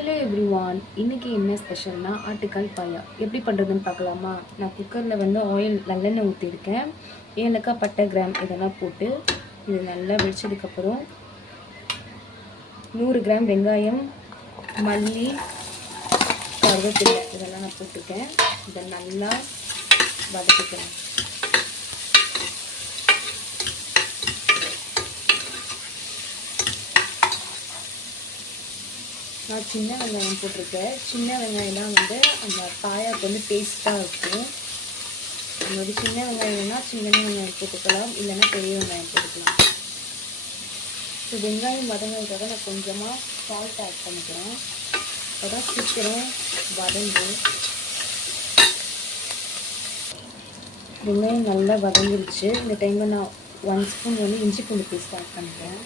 Hello everyone, இன்னைக்கு என்ன ஸ்பெஷல்னா ஆட்டுக்கால் பாயா எப்படி பண்ணுறதுன்னு பார்க்கலாமா. நான் குக்கரில் வந்து ஆயில் நல்லெண்ணெய் ஊற்றிருக்கேன். ஏலக்காய், பட்டை, கிராம் இதெல்லாம் போட்டு இது நல்லா வெடிச்சதுக்கப்புறம் 100 கிராம் வெங்காயம், மல்லி, கருவேப்பிலை இதெல்லாம் நான் போட்டிருக்கேன். இதை நல்லா வதக்கிக்கிறேன். நான் சின்ன வெங்காயம் போட்டிருக்கேன். சின்ன வெங்காயம்லாம் வந்து அந்த பாயாவுக்கு வந்து டேஸ்ட்டாக இருக்கும். நம்மளுக்கு சின்ன வெங்காயம்னா சின்ன வெங்காயம் போட்டுக்கலாம், இல்லைன்னா பெரிய வெங்காயம் போட்டுக்கலாம். ஸோ வெங்காயம் வதங்கிறதுக்காக நான் கொஞ்சமாக சால்ட் ஆட் பண்ணிக்கிறேன். அதான் சீக்கிரம் வதங்கு. வெங்காயம் நல்லா வதங்கிடுச்சு. இந்த டைமில் நான் 1 ஸ்பூன் வந்து இஞ்சி பூண்டு பேஸ்ட் ஆட் பண்ணுறேன்.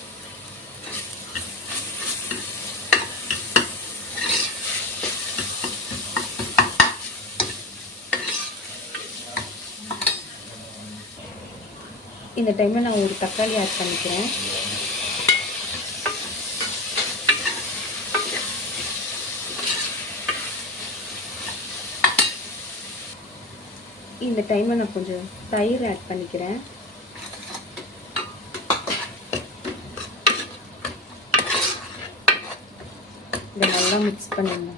இந்த டைமில் நான் ஒரு தக்காளி ஆட் பண்ணிக்கிறேன். இந்த டைமில் நான் கொஞ்சம் தயிர் ஆட் பண்ணிக்கிறேன். இதை நல்லா மிக்ஸ் பண்ணிடுங்க.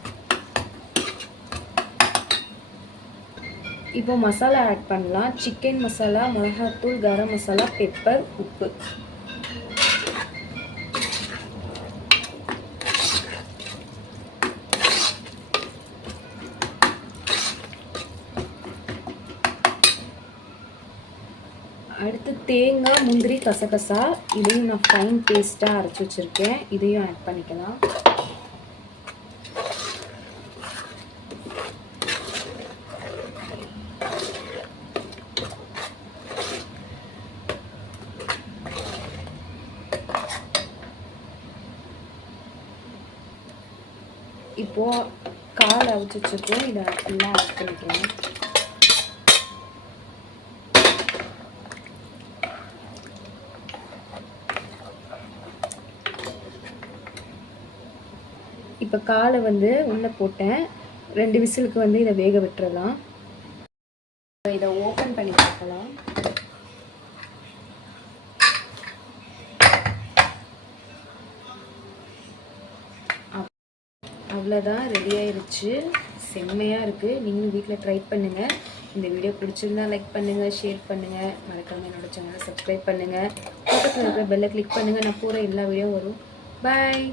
இப்போ மசாலா ஆட் பண்ணலாம். சிக்கன் மசாலா, மிளகாத்தூள், கரம் மசாலா, பெப்பர், உப்பு. அடுத்து தேங்காய், முந்திரி, கசகசா இதையும் நான் ஃபைன் பேஸ்ட்டாக அரைச்சி வச்சுருக்கேன். இதையும் ஆட் பண்ணிக்கலாம். இப்போது கால் அவிச்சு வச்சுருக்கோம். இதை ஃபுல்லாக ஆட் பண்ணிக்கலாம். இப்போ காலை வந்து உள்ளே போட்டேன். 2 விசிலுக்கு வந்து இதை வேக விட்டுறலாம். இதை ஓப்பன் பண்ணி பார்க்கலாம். அவ்வளோதான், ரெடி ஆயிடுச்சு. செம்மையாக இருக்குது. நீங்களும் வீட்டில் ட்ரை பண்ணுங்கள். இந்த வீடியோ பிடிச்சிருந்தா லைக் பண்ணுங்கள், ஷேர் பண்ணுங்கள், மறக்காமல் என்னோட சேனலை சப்ஸ்கிரைப் பண்ணுங்கள். பக்கத்தில் இருக்கிற பெல்லை கிளிக் பண்ணுங்கள். நான் போகிற எல்லா வீடியோவும் வரும். பாய்.